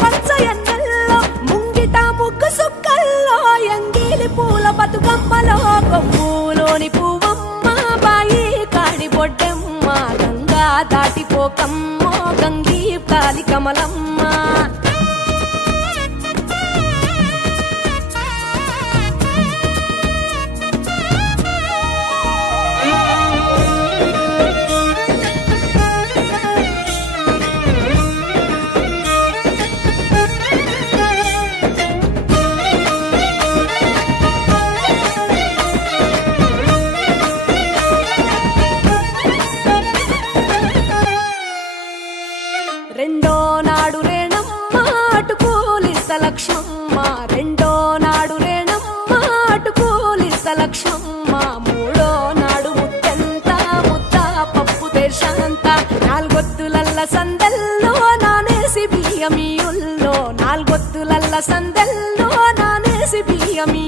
పసుపు ముంగిట ముగ్గు సుక్కల్లో ఎంగిలి పూల బతుకమ్మలో కొమ్ములోని పువ్వమ్మ బాయి కాడి బొడ్డెమ్మ గంగా దాటిపోకమ్మో గంగీ కాలి కమలమ్మ. లక్ష్మమ్మ రెండో నాడు రేణమ్మ అటుకూలిస్త లక్ష్మమ్మ మూడో నాడు ముత్తెంత ముద్ద పప్పు దేశంత నాలుగొత్తులల్ల సందల్లో నానేసి బియ్యమియుల్లో నాలుగొత్తులల్ల సందల్లో నానేసి బియ్యమి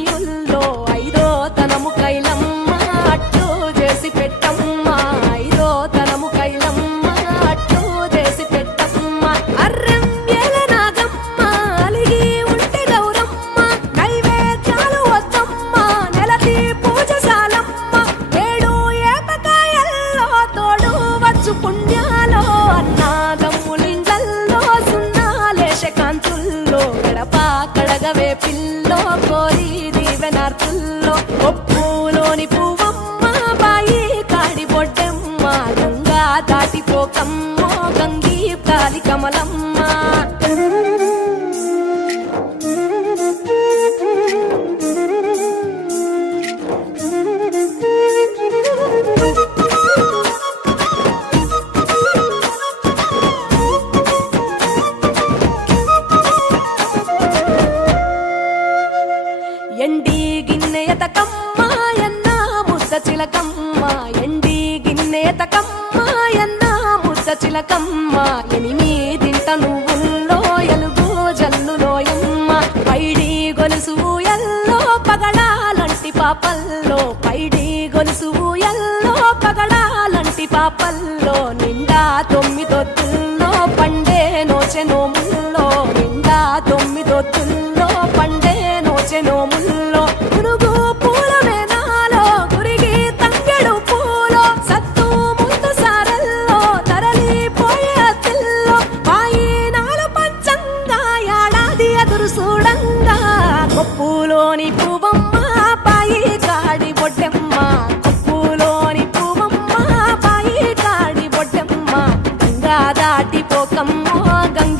ఒప్పులోని పువ్వమ్మ బాయి కాడి బొడ్డెమ్మ గంగా దాటిపోకమ్మో గంగీ కాలి కమలమ్మ. ముద్ద చిలకమ్మ ఎనిమిదింట నువ్వుల్లో ఎలుగు జల్లులోయమ్మ పైడి గొలుసు ఎల్లో పగడాలంటి పాపల్లో. పైడి గొలుసు ఎల్లో పగడాలంటి పాపల్లో. నిండా తొమ్మిదొత్తుల్లో పండే నోచె నోముల్లో. నిండా తొమ్మిదొత్తుల్లో పండే నోచె పువ్వులోని పువ్వమ్మ పాయి కాడి బొట్టెమ్మ. పువ్వులోని పువ్వమ్మ పాయి కాడి బొట్టెమ్మ. గంగా దాటిపోకమ్మ గంగా